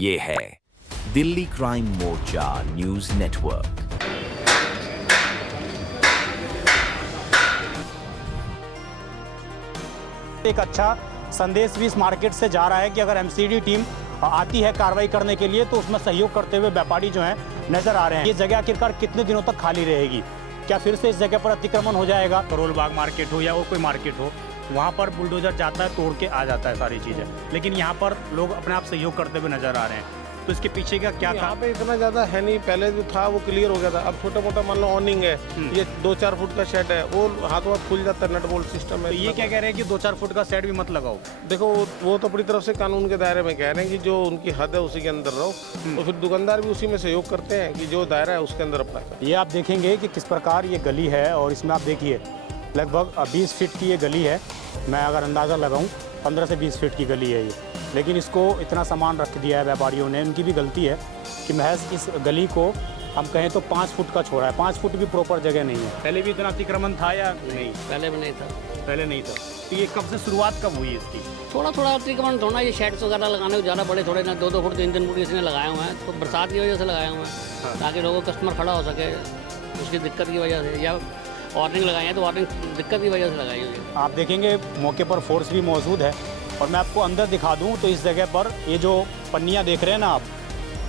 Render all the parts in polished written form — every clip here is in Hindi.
ये है दिल्ली क्राइम मोर्चा न्यूज नेटवर्क। एक अच्छा संदेश भी इस मार्केट से जा रहा है कि अगर एमसीडी टीम आती है कार्रवाई करने के लिए तो उसमें सहयोग करते हुए व्यापारी जो हैं नजर आ रहे हैं। ये जगह आखिरकार कितने दिनों तक खाली रहेगी? क्या फिर से इस जगह पर अतिक्रमण हो जाएगा? करोल बाग मार्केट हो या और कोई मार्केट हो, वहाँ पर बुलडोजर जाता है, तोड़ के आ जाता है सारी चीज़ें, लेकिन यहाँ पर लोग अपने आप सहयोग करते हुए नजर आ रहे हैं। तो इसके पीछे का क्या यहाँ पे इतना ज़्यादा है नहीं, पहले जो था वो क्लियर हो गया था। अब छोटा मोटा मान लो ऑर्निंग है, ये 2-4 फुट का शेड है, वो हाथों हाथ खुल जाता है, नट बोल्ट सिस्टम है। तो ये क्या कह रहे हैं कि 2-4 फुट का सेट भी मत लगाओ? देखो वो तो अपनी तरफ से कानून के दायरे में कह रहे हैं कि जो उनकी हद है उसी के अंदर रहो, तो फिर दुकानदार भी उसी में सहयोग करते हैं कि जो दायरा है उसके अंदर अपना करें। ये आप देखेंगे कि किस प्रकार ये गली है और इसमें आप देखिए लगभग 20 फीट की ये गली है। मैं अगर अंदाज़ा लगाऊं 15 से 20 फीट की गली है ये, लेकिन इसको इतना सामान रख दिया है व्यापारियों ने। उनकी भी गलती है कि महज इस गली को हम कहें तो 5 फुट का छोड़ा है। 5 फुट भी प्रॉपर जगह नहीं है। पहले भी इतना अतिक्रमण था या नहीं? पहले भी नहीं था। पहले नहीं था। तो ये कब से शुरुआत कब हुई इसकी? थोड़ा थोड़ा अतिक्रमण थोड़ा, ये शेड्स वगैरह लगाने को ज़्यादा बड़े थोड़े ना, 2-2 फुट 3-3 फुट इसने लगाए हुए हैं, तो बरसात की वजह से लगाए हुए हैं ताकि लोगों को कस्टमर खड़ा हो सके, उसकी दिक्कत की वजह से, या वार्निंग लगाई है तो वार्निंग दिक्कत की वजह से लगाई हुई है। आप देखेंगे मौके पर फोर्स भी मौजूद है। और मैं आपको अंदर दिखा दूं तो इस जगह पर ये जो पन्नियाँ देख रहे हैं ना आप,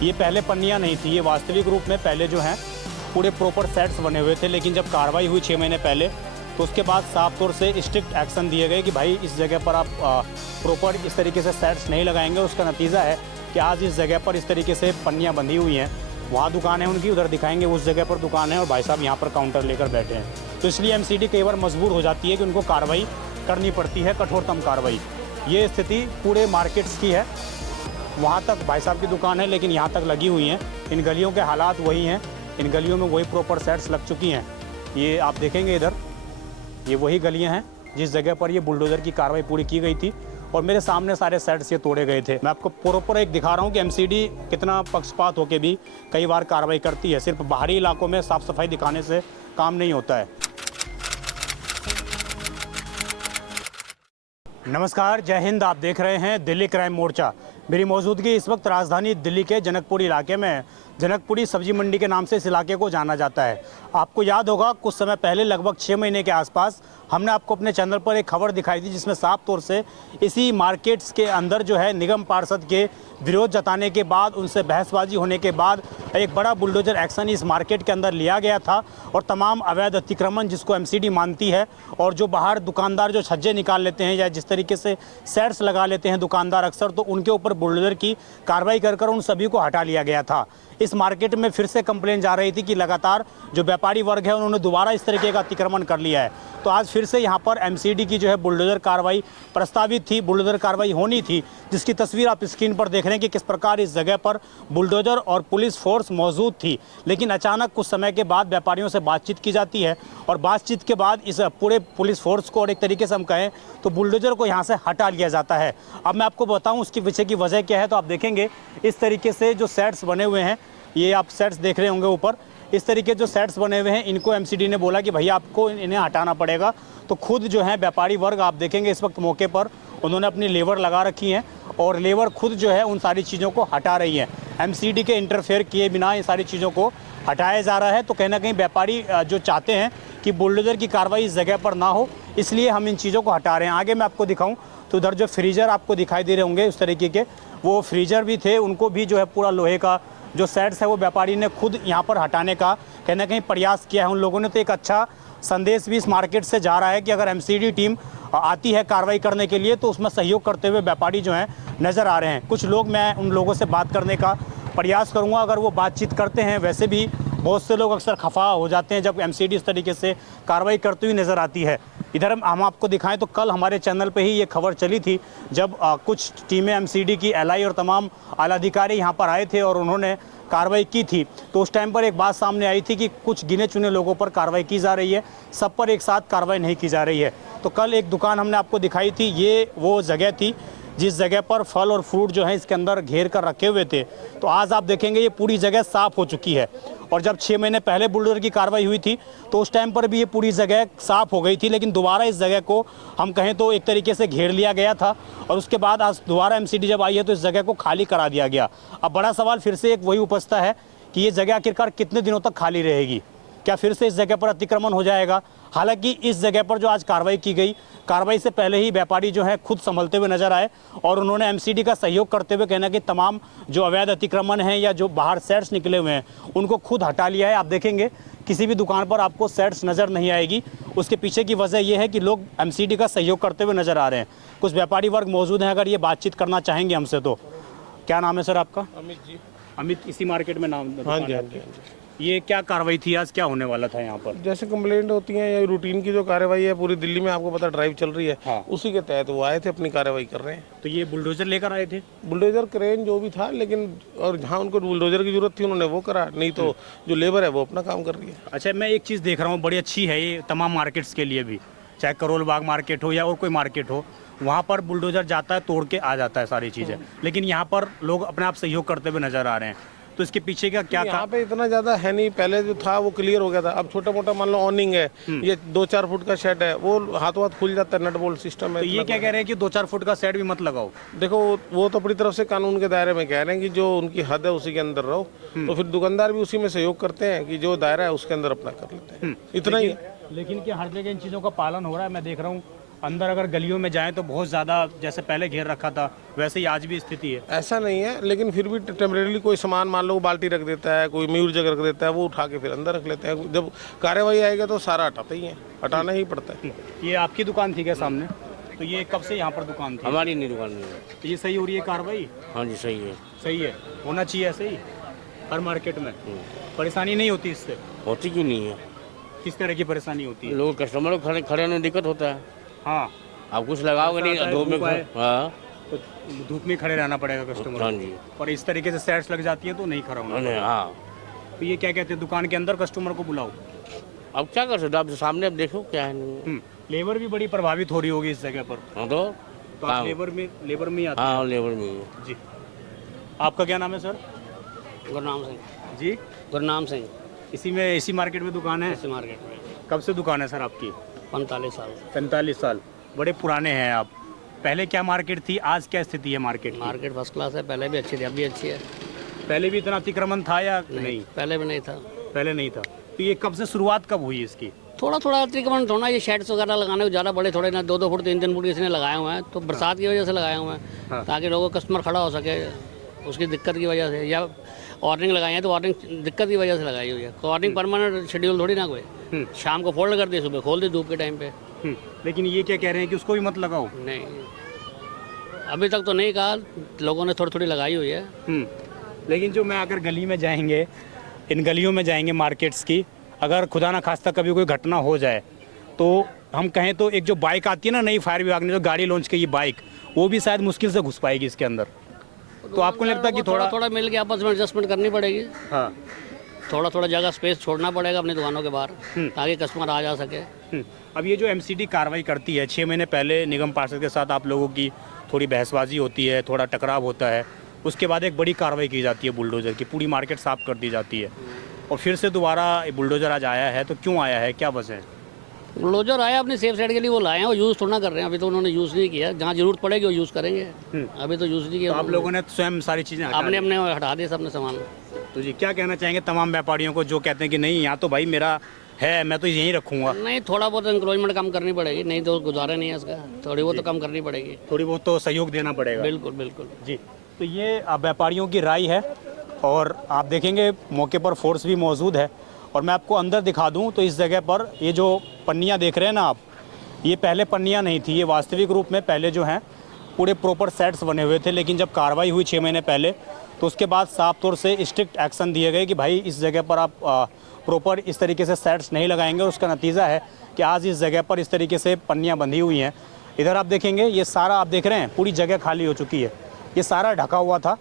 ये पहले पन्नियाँ नहीं थी। ये वास्तविक रूप में पहले जो हैं पूरे प्रॉपर सेट्स बने हुए थे, लेकिन जब कार्रवाई हुई 6 महीने पहले तो उसके बाद साफ तौर से स्ट्रिक्ट एक्शन दिए गए कि भाई इस जगह पर आप प्रॉपर इस तरीके से सेट्स नहीं लगाएंगे। उसका नतीजा है कि आज इस जगह पर इस तरीके से पन्नियाँ बंधी हुई हैं। वहाँ दुकान है उनकी, उधर दिखाएंगे, उस जगह पर दुकान है और भाई साहब यहाँ पर काउंटर लेकर बैठे हैं। तो इसलिए एमसीडी कई बार मजबूर हो जाती है कि उनको कार्रवाई करनी पड़ती है, कठोरतम कार्रवाई। ये स्थिति पूरे मार्केट्स की है। वहाँ तक भाई साहब की दुकान है, लेकिन यहाँ तक लगी हुई हैं। इन गलियों के हालात वही हैं, इन गलियों में वही प्रॉपर सेट्स लग चुकी हैं। ये आप देखेंगे इधर, ये वही गलियाँ हैं जिस जगह पर ये बुलडोज़र की कार्रवाई पूरी की गई थी और मेरे सामने सारे सेट्स ये तोड़े गए थे। मैं आपको प्रॉपर एक दिखा रहा हूँ कि एमसीडी कितना पक्षपात होकर भी कई बार कार्रवाई करती है। सिर्फ बाहरी इलाकों में साफ़ सफाई दिखाने से काम नहीं होता है। नमस्कार, जय हिंद। आप देख रहे हैं दिल्ली क्राइम मोर्चा। मेरी मौजूदगी इस वक्त राजधानी दिल्ली के जनकपुरी इलाके में है। जनकपुरी सब्जी मंडी के नाम से इस इलाके को जाना जाता है। आपको याद होगा कुछ समय पहले लगभग 6 महीने के आसपास हमने आपको अपने चैनल पर एक खबर दिखाई थी जिसमें साफ तौर से इसी मार्केट्स के अंदर जो है निगम पार्षद के विरोध जताने के बाद, उनसे बहसबाजी होने के बाद एक बड़ा बुलडोजर एक्शन इस मार्केट के अंदर लिया गया था और तमाम अवैध अतिक्रमण जिसको एमसीडी मानती है और जो बाहर दुकानदार जो छज्जे निकाल लेते हैं या जिस तरीके से सेट्स लगा लेते हैं दुकानदार अक्सर, तो उनके ऊपर बुलडोजर की कार्रवाई कर उन सभी को हटा लिया गया था। इस मार्केट में फिर से कंप्लेन जा रही थी कि लगातार जो व्यापारी वर्ग है उन्होंने दोबारा इस तरीके का अतिक्रमण कर लिया है। तो आज फिर से यहाँ पर एमसीडी की जो है बुलडोजर कार्रवाई प्रस्तावित थी, बुलडोजर कार्रवाई होनी थी, जिसकी तस्वीर आप स्क्रीन पर देख रहे हैं कि किस प्रकार इस जगह पर बुलडोजर और पुलिस फोर्स मौजूद थी। लेकिन अचानक कुछ समय के बाद व्यापारियों से बातचीत की जाती है और बातचीत के बाद इस पूरे पुलिस फोर्स को और एक तरीके से हम कहें तो बुलडोजर को यहाँ से हटा लिया जाता है। अब मैं आपको बताऊँ उसके पीछे की वजह क्या है। तो आप देखेंगे इस तरीके से जो सेट्स बने हुए हैं, ये आप सेट्स देख रहे होंगे ऊपर, इस तरीके जो सेट्स बने हुए हैं इनको एमसीडी ने बोला कि भैया आपको इन्हें हटाना पड़ेगा। तो खुद जो है व्यापारी वर्ग आप देखेंगे इस वक्त मौके पर उन्होंने अपनी लेबर लगा रखी हैं और लेबर खुद जो है उन सारी चीज़ों को हटा रही है। एमसीडी के इंटरफेयर किए बिना ये सारी चीज़ों को हटाया जा रहा है। तो कहीं ना कहीं व्यापारी जो चाहते हैं कि बुलडोजर की कार्रवाई इस जगह पर ना हो, इसलिए हम इन चीज़ों को हटा रहे हैं। आगे मैं आपको दिखाऊं तो उधर जो फ्रीजर आपको दिखाई दे रहे होंगे उस तरीके के, वो फ्रीजर भी थे, उनको भी जो है पूरा लोहे का जो सेट्स है वो व्यापारी ने खुद यहाँ पर हटाने का कहीं ना कहीं प्रयास किया है उन लोगों ने। तो एक अच्छा संदेश भी इस मार्केट से जा रहा है कि अगर एमसीडी टीम आती है कार्रवाई करने के लिए तो उसमें सहयोग करते हुए व्यापारी जो हैं नज़र आ रहे हैं। कुछ लोग, मैं उन लोगों से बात करने का प्रयास करूँगा, अगर वो बातचीत करते हैं। वैसे भी बहुत से लोग अक्सर खफा हो जाते हैं जब एमसीडी इस तरीके से कार्रवाई करती हुई नज़र आती है। इधर हम आपको दिखाएं तो कल हमारे चैनल पे ही ये खबर चली थी जब कुछ टीमें एमसीडी की एलआई और तमाम आला अधिकारी यहाँ पर आए थे और उन्होंने कार्रवाई की थी। तो उस टाइम पर एक बात सामने आई थी कि कुछ गिने चुने लोगों पर कार्रवाई की जा रही है, सब पर एक साथ कार्रवाई नहीं की जा रही है। तो कल एक दुकान हमने आपको दिखाई थी, ये वो जगह थी जिस जगह पर फल और फ्रूट जो है इसके अंदर घेर कर रखे हुए थे, तो आज आप देखेंगे ये पूरी जगह साफ हो चुकी है। और जब 6 महीने पहले बुलडोजर की कार्रवाई हुई थी तो उस टाइम पर भी ये पूरी जगह साफ हो गई थी, लेकिन दोबारा इस जगह को हम कहें तो एक तरीके से घेर लिया गया था और उसके बाद आज दोबारा एमसीडी जब आई है तो इस जगह को खाली करा दिया गया। अब बड़ा सवाल फिर से एक वही उपजता है कि ये जगह आखिरकार कितने दिनों तक खाली रहेगी, क्या फिर से इस जगह पर अतिक्रमण हो जाएगा। हालांकि इस जगह पर जो आज कार्रवाई की गई, कार्रवाई से पहले ही व्यापारी जो हैं खुद संभलते हुए नजर आए और उन्होंने एमसीडी का सहयोग करते हुए कहना कि तमाम जो अवैध अतिक्रमण हैं या जो बाहर सेट्स निकले हुए हैं उनको खुद हटा लिया है। आप देखेंगे किसी भी दुकान पर आपको सेट्स नज़र नहीं आएगी। उसके पीछे की वजह यह है कि लोग एमसीडी का सहयोग करते हुए नजर आ रहे हैं। कुछ व्यापारी वर्ग मौजूद हैं, अगर ये बातचीत करना चाहेंगे हमसे तो। क्या नाम है सर आपका? अमित जी। अमित, इसी मार्केट में नाम? हाँ जी, हाँ जी, हाँ जी। ये क्या कार्रवाई थी आज, क्या होने वाला था यहाँ पर? जैसे कंप्लेंट होती है या रूटीन की जो कार्रवाई है पूरी दिल्ली में, आपको पता ड्राइव चल रही है, हाँ। उसी के तहत वो आए थे, अपनी कार्रवाई कर रहे हैं। तो ये बुलडोजर लेकर आए थे? बुलडोजर क्रेन जो भी था, लेकिन और जहाँ उनको बुलडोजर की जरूरत थी उन्होंने वो करा, नहीं तो जो लेबर है वो अपना काम कर रही है। अच्छा, मैं एक चीज़ देख रहा हूँ बड़ी अच्छी है ये तमाम मार्केट्स के लिए भी, चाहे करोल बाग मार्केट हो या और कोई मार्केट हो, वहाँ पर बुलडोजर जाता है, तोड़ के आ जाता है सारी चीज़ें, लेकिन यहाँ पर लोग अपने आप सहयोग करते हुए नजर आ रहे हैं। तो इसके पीछे का क्या? यहाँ पे इतना ज्यादा है नहीं, पहले जो था वो क्लियर हो गया था। अब छोटा मोटा मान लो ऑर्निंग है, ये 2-4 फुट का शेड है, वो हाथों हाथ खुल जाता है, नट बोल्ट सिस्टम है। तो ये क्या कह रहे हैं कि 2-4 फुट का सेट भी मत लगाओ? देखो वो तो अपनी तरफ से कानून के दायरे में कह रहे हैं कि जो उनकी हद है उसी के अंदर रहो, तो फिर दुकानदार भी उसी में सहयोग करते हैं कि जो दायरा है उसके अंदर अपना कर लेते हैं, इतना ही है। लेकिन क्या हर जगह इन चीज़ों का पालन हो रहा है? मैं देख रहा हूँ अंदर अगर गलियों में जाएं तो बहुत ज़्यादा जैसे पहले घेर रखा था वैसे ही आज भी स्थिति है। ऐसा नहीं है, लेकिन फिर भी टेम्परेरी कोई सामान मान लो बाल्टी रख देता है, कोई म्यूर जगह रख देता है, वो उठा के फिर अंदर रख लेते हैं। जब कार्रवाई आएगा तो सारा हटाते ही है, हटाना ही पड़ता है। ये आपकी दुकान थी क्या सामने? तो ये कब से यहाँ पर दुकान थी? हमारी नहीं दुकान नहीं है। तो ये सही हो रही है कार्रवाई? हाँ जी सही है। सही है, होना चाहिए ऐसे ही हर मार्केट में। परेशानी नहीं होती इससे? होती क्यों नहीं है? किस तरह की परेशानी होती है? लोग कस्टमर को खड़े होने में दिक्कत होता है। हाँ, आप कुछ लगाओगे नहीं, धूप में। हाँ तो धूप में खड़े रहना पड़ेगा कस्टमर। हाँ जी। और इस तरीके से सेट्स लग जाती हैं तो नहीं खड़ा होना। हाँ, तो ये क्या कहते हैं, दुकान के अंदर कस्टमर को बुलाओ? अब क्या कर सकते, आप सामने अब देखो क्या है। नहीं लेबर भी बड़ी प्रभावित हो रही होगी इस जगह पर। हाँ तो आप लेबर में ही आते हैं? हाँ लेबर में ही। जी, आपका क्या नाम है सर? गुरनाम सिंह। जी, गुरनाम सिंह। इसी मार्केट में दुकान है? इसी मार्केट में। कब से दुकान है सर आपकी? 45 साल। 45 साल, बड़े पुराने हैं आप। पहले क्या मार्केट थी, आज क्या स्थिति है मार्केट की? मार्केट फर्स्ट क्लास है, पहले भी अच्छी थी, अब भी अच्छी है। पहले भी इतना अतिक्रमण था या नहीं? पहले भी नहीं था। पहले नहीं था। तो ये कब से शुरुआत कब हुई इसकी? थोड़ा थोड़ा अतिक्रमण थोड़ा, ये शेड्स वगैरह लगाने को ज़्यादा बड़े थोड़े ना, 2-2 फुट 3-3 फुट इसने लगाए हुए हैं, तो बरसात की वजह से लगाए हुए हैं, ताकि लोगों का कस्टमर खड़ा हो सके, उसकी दिक्कत की वजह से। या वार्निंग लगाई है तो वार्निंग दिक्कत की वजह से लगाई हुई है। वार्निंग परमानेंट शेड्यूल थोड़ी ना कोई, शाम को फोल्ड कर दी, सुबह खोल दी धूप के टाइम पे। लेकिन ये क्या कह रहे हैं कि उसको भी मत लगाओ? नहीं, अभी तक तो नहीं कहा, लोगों ने थोड़ी थोड़ी लगाई हुई है। लेकिन जो मैं अगर गली में जाएंगे, इन गलियों में जाएंगे मार्केट्स की, अगर खुदा ना खास्ता कभी कोई घटना हो जाए तो हम कहें तो एक जो बाइक आती है ना, नई फायर विभाग ने जो गाड़ी लॉन्च की, ये बाइक वो भी शायद मुश्किल से घुस पाएगी इसके अंदर। तो आपको नहीं लगता कि थोड़ा थोड़ा मिल के आपस में एडजस्टमेंट करनी पड़ेगी? हाँ, थोड़ा थोड़ा जगह स्पेस छोड़ना पड़ेगा अपनी दुकानों के बाहर, ताकि कस्टमर आ जा सके। अब ये जो एमसीडी कार्रवाई करती है, 6 महीने पहले निगम पार्षद के साथ आप लोगों की थोड़ी बहसबाजी होती है, थोड़ा टकराव होता है, उसके बाद एक बड़ी कार्रवाई की जाती है बुलडोजर की, पूरी मार्केट साफ कर दी जाती है, और फिर से दोबारा बुलडोजर आज आया है। तो क्यों आया है, क्या वजह है? बुलडोजर आया अपनी सेफ साइड के लिए, वो लाए हैं, वो यूज़ थोड़ा कर रहे हैं। अभी तो उन्होंने यूज़ नहीं किया, जहाँ जरूरत पड़ेगी वो यूज़ करेंगे, अभी तो यूज़ नहीं किया। तो आप लोगों ने स्वयं सारी चीज़ें अपने हटा दिए सबने सामान। तो जी क्या कहना चाहेंगे तमाम व्यापारियों को जो कहते हैं कि नहीं यहाँ तो भाई मेरा है, मैं तो यहीं रखूँगा? नहीं, थोड़ा बहुत इंक्रोचमेंट कम करनी पड़ेगी, नहीं तो गुजारा नहीं है इसका, थोड़ी बहुत तो कम करनी पड़ेगी। थोड़ी बहुत तो सहयोग देना पड़ेगा। बिल्कुल बिल्कुल जी। तो ये व्यापारियों की राय है, और आप देखेंगे मौके पर फोर्स भी मौजूद है। और मैं आपको अंदर दिखा दूं तो इस जगह पर ये जो पन्नियाँ देख रहे हैं ना आप, ये पहले पन्नियाँ नहीं थी, ये वास्तविक रूप में पहले जो हैं पूरे प्रॉपर सेट्स बने हुए थे। लेकिन जब कार्रवाई हुई 6 महीने पहले, तो उसके बाद साफ तौर से स्ट्रिक्ट एक्शन दिए गए कि भाई इस जगह पर आप प्रॉपर इस तरीके से सेट्स नहीं लगाएंगे। और उसका नतीजा है कि आज इस जगह पर इस तरीके से पन्नियाँ बंधी हुई हैं। इधर आप देखेंगे ये सारा आप देख रहे हैं पूरी जगह खाली हो चुकी है, ये सारा ढका हुआ था।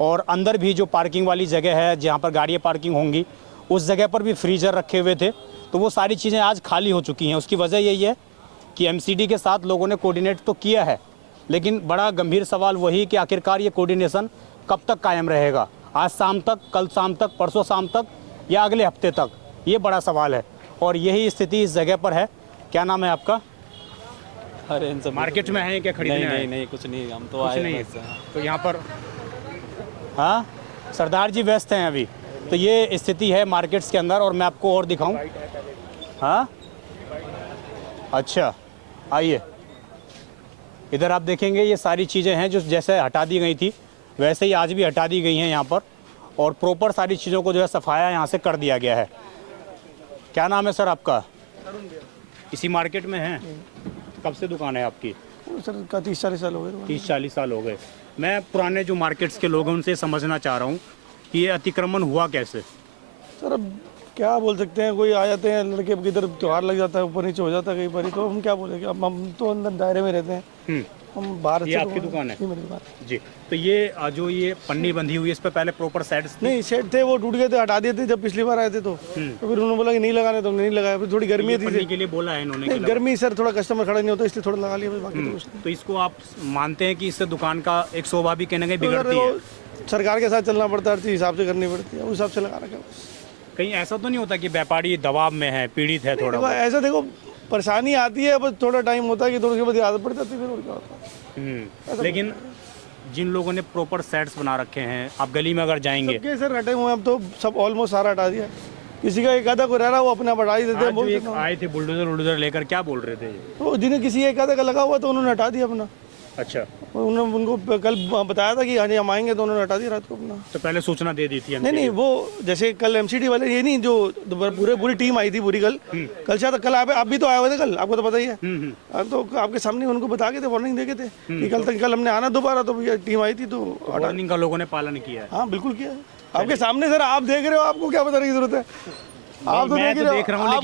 और अंदर भी जो पार्किंग वाली जगह है जहाँ पर गाड़ियाँ पार्किंग होंगी, उस जगह पर भी फ्रीजर रखे हुए थे। तो वो सारी चीज़ें आज खाली हो चुकी हैं। उसकी वजह यही है कि एमसीडी के साथ लोगों ने कोऑर्डिनेट तो किया है, लेकिन बड़ा गंभीर सवाल वही कि आखिरकार ये कोऑर्डिनेशन कब तक कायम रहेगा, आज शाम तक, कल शाम तक, परसों शाम तक या अगले हफ्ते तक, ये बड़ा सवाल है। और यही स्थिति इस जगह पर है। क्या नाम है आपका? अरे इन सब मार्केट में है क्या खरीदने? नहीं नहीं नहीं कुछ नहीं, हम तो कुछ आए नहीं बस, हाँ। है। तो यहाँ पर हाँ सरदार जी व्यस्त हैं अभी। तो ये स्थिति है मार्केट्स के अंदर। और मैं आपको और दिखाऊं। हाँ अच्छा आइए, इधर आप देखेंगे ये सारी चीज़ें हैं जो जैसे हटा दी गई थी वैसे ही आज भी हटा दी गई हैं यहाँ पर। और प्रॉपर सारी चीज़ों को जो है सफाया यहाँ से कर दिया गया है। क्या नाम है सर आपका? इसी मार्केट में हैं? कब से दुकान है आपकी? सर का 30-40 साल हो गए। 30-40 साल हो गए। मैं पुराने जो मार्केट्स के लोग हैं उनसे समझना चाह रहा हूँ कि ये अतिक्रमण हुआ कैसे? सर अब क्या बोल सकते हैं, कोई आ जाते हैं लड़के, किधर त्योहार लग जाता है, ऊपर नीचे हो जाता है कई बार, तो हम क्या बोलेंगे। अब हम तो अंदर दायरे में रहते हैं, हम बाहर। ये आपकी दुकान है? ये मेरी दुकान जी। तो ये जो ये पन्नी बंधी हुई है इस पे पहले प्रॉपर सेट्स नहीं, सेट थे वो टूट गए थे, हटा दिए थे जब पिछली बार आए थे तो फिर उन्होंने बोला कि नहीं लगाने, तो नहीं लगाया। फिर थोड़ी गर्मी थी, पन्नी के लिए बोला है इन्होंने? नहीं गर्मी सर, थोड़ा कस्टमर खड़ा नहीं होता इसलिए थोड़ा लगा लिया, बाकी तो कुछ नहीं। तो इसको आप मानते हैं कि इससे दुकान का एक शोभा भी कहने कहीं बिगड़ती है? सरकार के साथ चलना पड़ता है, हर चीज़ हिसाब से करनी पड़ती है, उस हिसाब से लगा रखा है बस। कहीं ऐसा तो नहीं होता कि व्यापारी दबाव में है, पीड़ित है थोड़ा? देखो ऐसा, देखो परेशानी आती है, बस थोड़ा टाइम होता है कि थोड़ी बहुत आदत पड़ जाती है, फिर और क्या होता है। लेकिन जिन लोगों ने प्रॉपर सेट्स बना रखे हैं, आप गली में अगर जाएंगे, सबके सर हटे हुए हैं, अब तो सब ऑलमोस्ट सारा हटा दिया। किसी का एक आधा कोई रह रहा है वो अपना बढ़ा ही देते हैं। आज जो बोलते एक आए थे बुलडोजर लेकर, क्या बोल रहे थे ये? तो जिन्हें किसी एक आधा का लगा हुआ तो उन्होंने हटा दिया अपना। अच्छा, उन्होंने उनको कल बताया था कि हाँ जी हम आएंगे, तो उन्होंने हटा दिया रात को अपना। तो पहले सूचना दे दी थी? नहीं नहीं, वो जैसे कल एमसीडी वाले, ये नहीं जो पूरी टीम आई थी पूरी, कल शायद कल आप भी तो आए हुए थे कल, आपको तो पता ही है। तो आपके सामने उनको बता के थे, वार्निंग दे के थे कि कल हमने आना दोबारा, तो टीम आई थी तो वार्निंग का लोगों ने पालन किया है? हाँ बिल्कुल किया है, आपके सामने सर, आप देख रहे हो, आपको क्या बताने की जरूरत है? आप तो मैं तो देख रहा हूँ,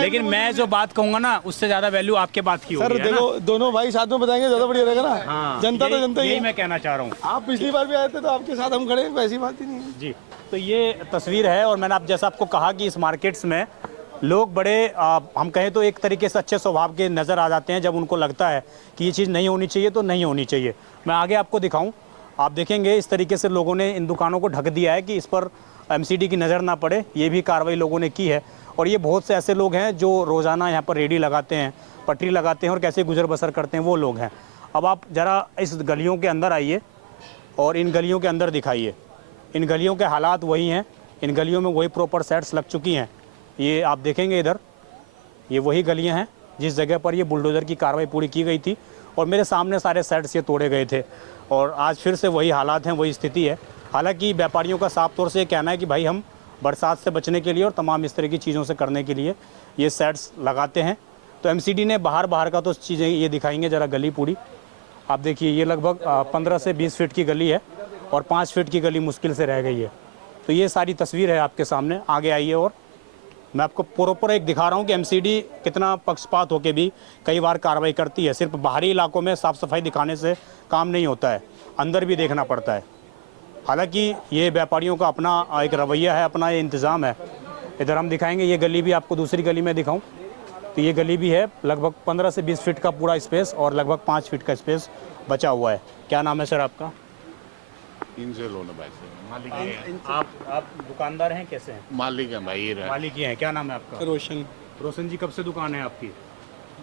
लेकिन मैं जो बात कहूँगा ना उससे ज्यादा वैल्यू आपके बात की होगी। सर देखो, दोनों भाई साथ में बताएंगे ज्यादा बढ़िया रहेगा ना। हाँ, जनता तो जनता ही यही है। मैं कहना चाह रहा हूँ। आप पिछली बार भी आए थे तो आपके साथ हम खड़े हैं, ऐसी बात ही नहीं है। जी। तो ये तस्वीर है। और मैंने जैसा आपको कहा कि इस मार्केट्स में लोग बड़े हम कहें तो एक तरीके से अच्छे स्वभाव के नज़र आ जाते हैं। जब उनको लगता है कि ये चीज़ नहीं होनी चाहिए तो नहीं होनी चाहिए। मैं आगे आपको दिखाऊं, आप देखेंगे इस तरीके से लोगों ने इन दुकानों को ढक दिया है कि इस पर एमसीडी की नज़र ना पड़े। ये भी कार्रवाई लोगों ने की है। और ये बहुत से ऐसे लोग हैं जो रोज़ाना यहाँ पर रेडी लगाते हैं, पटरी लगाते हैं और कैसे गुजर बसर करते हैं, वो लोग हैं। अब आप ज़रा इस गलियों के अंदर आइए और इन गलियों के अंदर दिखाइए। इन गलियों के हालात वही हैं, इन गलियों में वही प्रॉपर सेट्स लग चुकी हैं। ये आप देखेंगे इधर, ये वही गलियाँ हैं जिस जगह पर ये बुलडोज़र की कार्रवाई पूरी की गई थी और मेरे सामने सारे सेट्स ये तोड़े गए थे। और आज फिर से वही हालात हैं, वही स्थिति है। हालांकि व्यापारियों का साफ तौर से ये कहना है कि भाई हम बरसात से बचने के लिए और तमाम इस तरह की चीज़ों से करने के लिए ये सेट्स लगाते हैं। तो एमसीडी ने बाहर का तो चीज़ें ये दिखाएंगे ज़रा गली पूरी। आप देखिए, ये लगभग 15 से 20 फीट की गली है और 5 फीट की गली मुश्किल से रह गई है। तो ये सारी तस्वीर है आपके सामने। आगे आइए और मैं आपको प्रॉपर एक दिखा रहा हूँ कि एमसीडी कितना पक्षपात होकर भी कई बार कार्रवाई करती है। सिर्फ बाहरी इलाकों में साफ़ सफाई दिखाने से काम नहीं होता है, अंदर भी देखना पड़ता है। हालांकि ये व्यापारियों का अपना एक रवैया है, अपना ये इंतज़ाम है। इधर हम दिखाएंगे, ये गली भी आपको दूसरी गली में दिखाऊं तो ये गली भी है। लगभग 15 से 20 फीट का पूरा स्पेस और लगभग 5 फीट का स्पेस बचा हुआ है। क्या नाम है सर आपका? इनसे लोन है भाई। आप दुकानदार हैं? कैसे हैं? मालिक है भाई। मालिक ही हैं। क्या नाम है आपका? रोशन। रोशन जी, कब से दुकान है आपकी?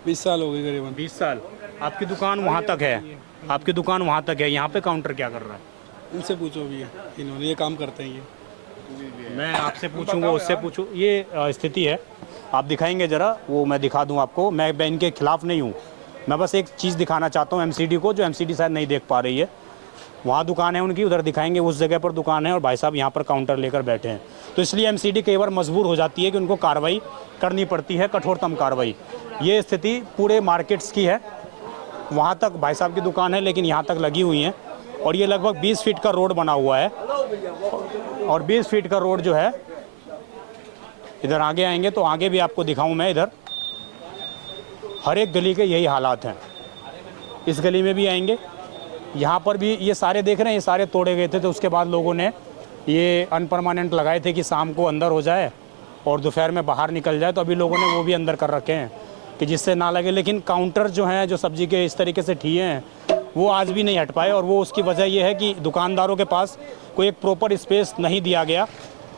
20 साल हो गए करीबन। 20 साल। आपकी दुकान वहाँ तक है? आपकी दुकान वहाँ तक है, यहाँ पे काउंटर क्या कर रहा है? इनसे पूछो भी, इन्होंने ये काम करते हैं ये। मैं आपसे पूछूंगा, उससे पूछूं। ये स्थिति है, आप दिखाएंगे ज़रा, वो मैं दिखा दूं आपको। मैं इनके खिलाफ़ नहीं हूँ, मैं बस एक चीज़ दिखाना चाहता हूँ एमसीडी को, जो एमसीडी शायद नहीं देख पा रही है। वहाँ दुकान है उनकी, उधर दिखाएंगे, उस जगह पर दुकान है और भाई साहब यहाँ पर काउंटर लेकर बैठे हैं। तो इसलिए एमसीडी कई बार मजबूर हो जाती है कि उनको कार्रवाई करनी पड़ती है, कठोरतम कार्रवाई। ये स्थिति पूरे मार्केट्स की है। वहाँ तक भाई साहब की दुकान है लेकिन यहाँ तक लगी हुई हैं। और ये लगभग 20 फीट का रोड बना हुआ है और 20 फीट का रोड जो है, इधर आगे आएंगे तो आगे भी आपको दिखाऊं मैं। इधर हर एक गली के यही हालात हैं। इस गली में भी आएंगे, यहाँ पर भी ये सारे देख रहे हैं, ये सारे तोड़े गए थे। तो उसके बाद लोगों ने ये अनपरमानेंट लगाए थे कि शाम को अंदर हो जाए और दोपहर में बाहर निकल जाए। तो अभी लोगों ने वो भी अंदर कर रखे हैं कि जिससे ना लगे। लेकिन काउंटर जो हैं, जो सब्जी के इस तरीके से ठिए हैं, वो आज भी नहीं हट पाए। और वो उसकी वजह ये है कि दुकानदारों के पास कोई एक प्रॉपर स्पेस नहीं दिया गया।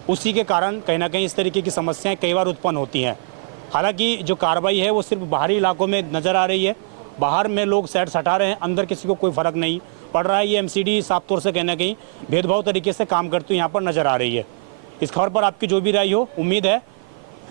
उसी के कारण कहीं ना कहीं इस तरीके की समस्याएं कई बार उत्पन्न होती हैं। हालांकि जो कार्रवाई है वो सिर्फ बाहरी इलाकों में नज़र आ रही है, बाहर में लोग सेट्स हटा रहे हैं, अंदर किसी को कोई फ़र्क नहीं पड़ रहा है। ये एमसीडी साफ तौर से कहीं ना कहीं भेदभाव तरीके से काम करती हुई यहाँ पर नज़र आ रही है। इस खबर पर आपकी जो भी राय हो, उम्मीद है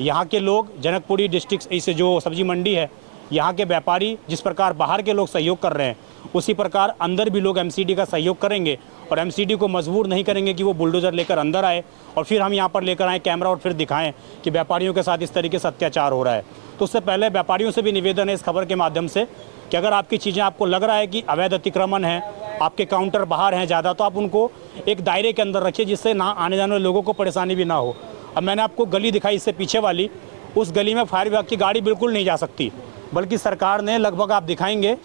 यहाँ के लोग, जनकपुरी डिस्ट्रिक्ट इस जो सब्जी मंडी है, यहाँ के व्यापारी जिस प्रकार बाहर के लोग सहयोग कर रहे हैं, उसी प्रकार अंदर भी लोग एमसीडी का सहयोग करेंगे और एमसीडी को मजबूर नहीं करेंगे कि वो बुलडोज़र लेकर अंदर आए और फिर हम यहाँ पर लेकर आएँ कैमरा और फिर दिखाएं कि व्यापारियों के साथ इस तरीके से अत्याचार हो रहा है। तो उससे पहले व्यापारियों से भी निवेदन है इस खबर के माध्यम से कि अगर आपकी चीज़ें आपको लग रहा है कि अवैध अतिक्रमण है, आपके काउंटर बाहर हैं ज़्यादा, तो आप उनको एक दायरे के अंदर रखिए जिससे ना आने जाने वाले लोगों को परेशानी भी ना हो। अब मैंने आपको गली दिखाई इससे पीछे वाली, उस गली में फायर विभाग की गाड़ी बिल्कुल नहीं जा सकती, बल्कि सरकार ने लगभग आप दिखाएंगे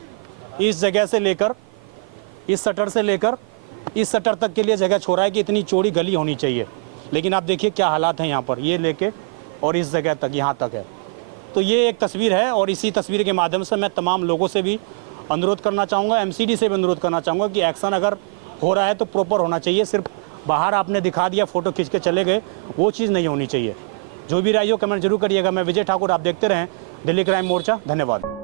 इस जगह से लेकर, इस शटर से लेकर इस शटर तक के लिए जगह छोड़ा है कि इतनी चौड़ी गली होनी चाहिए। लेकिन आप देखिए क्या हालात हैं यहाँ पर, ये लेके और इस जगह तक, यहाँ तक है। तो ये एक तस्वीर है और इसी तस्वीर के माध्यम से मैं तमाम लोगों से भी अनुरोध करना चाहूँगा, एमसीडी से भी अनुरोध करना चाहूँगा कि एक्शन अगर हो रहा है तो प्रॉपर होना चाहिए। सिर्फ बाहर आपने दिखा दिया, फ़ोटो खींच के चले गए, वो चीज़ नहीं होनी चाहिए। जो भी राय हो कमेंट जरूर करिएगा। मैं विजय ठाकुर, आप देखते रहें दिल्ली क्राइम मोर्चा। धन्यवाद।